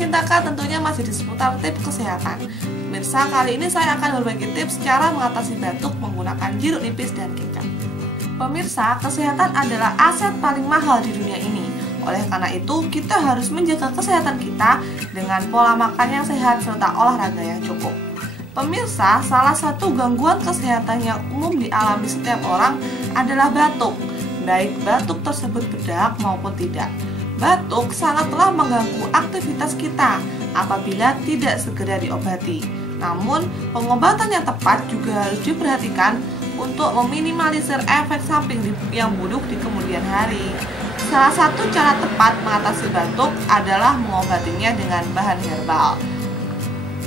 Cintakan tentunya masih di seputar tips kesehatan. Pemirsa, kali ini saya akan berbagi tips cara mengatasi batuk menggunakan jeruk nipis dan kecap. Pemirsa, kesehatan adalah aset paling mahal di dunia ini. Oleh karena itu, kita harus menjaga kesehatan kita dengan pola makan yang sehat serta olahraga yang cukup. Pemirsa, salah satu gangguan kesehatan yang umum dialami setiap orang adalah batuk. Baik batuk tersebut bedak maupun tidak. Batuk sangatlah mengganggu aktivitas kita apabila tidak segera diobati. Namun, pengobatan yang tepat juga harus diperhatikan untuk meminimalisir efek samping yang buruk di kemudian hari. Salah satu cara tepat mengatasi batuk adalah mengobatinya dengan bahan herbal,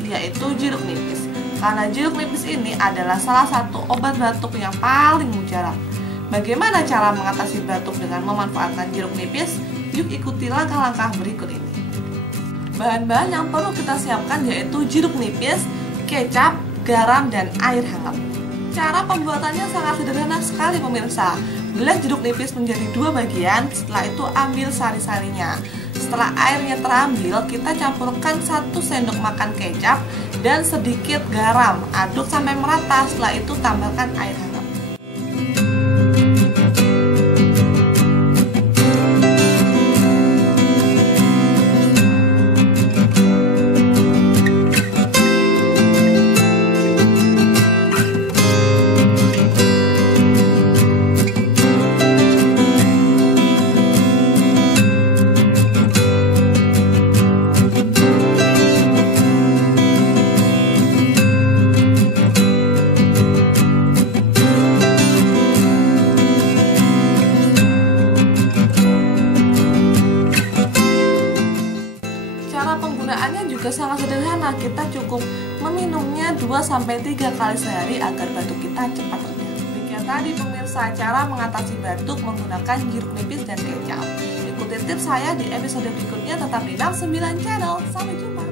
yaitu jeruk nipis. Karena jeruk nipis ini adalah salah satu obat batuk yang paling mujarab. Bagaimana cara mengatasi batuk dengan memanfaatkan jeruk nipis? Yuk ikuti langkah-langkah berikut ini. Bahan-bahan yang perlu kita siapkan yaitu jeruk nipis, kecap, garam, dan air hangat. Cara pembuatannya sangat sederhana sekali pemirsa. Belah jeruk nipis menjadi 2 bagian, setelah itu ambil sari-sarinya. Setelah airnya terambil, kita campurkan 1 sendok makan kecap dan sedikit garam. Aduk sampai merata, setelah itu tambahkan air hangat. Penggunaannya juga sangat sederhana, kita cukup meminumnya 2-3 kali sehari agar batuk kita cepat reda. Demikian tadi pemirsa cara mengatasi batuk menggunakan jeruk nipis dan kecap. Ikuti tips saya di episode berikutnya, tetap di 69 Channel. Sampai jumpa.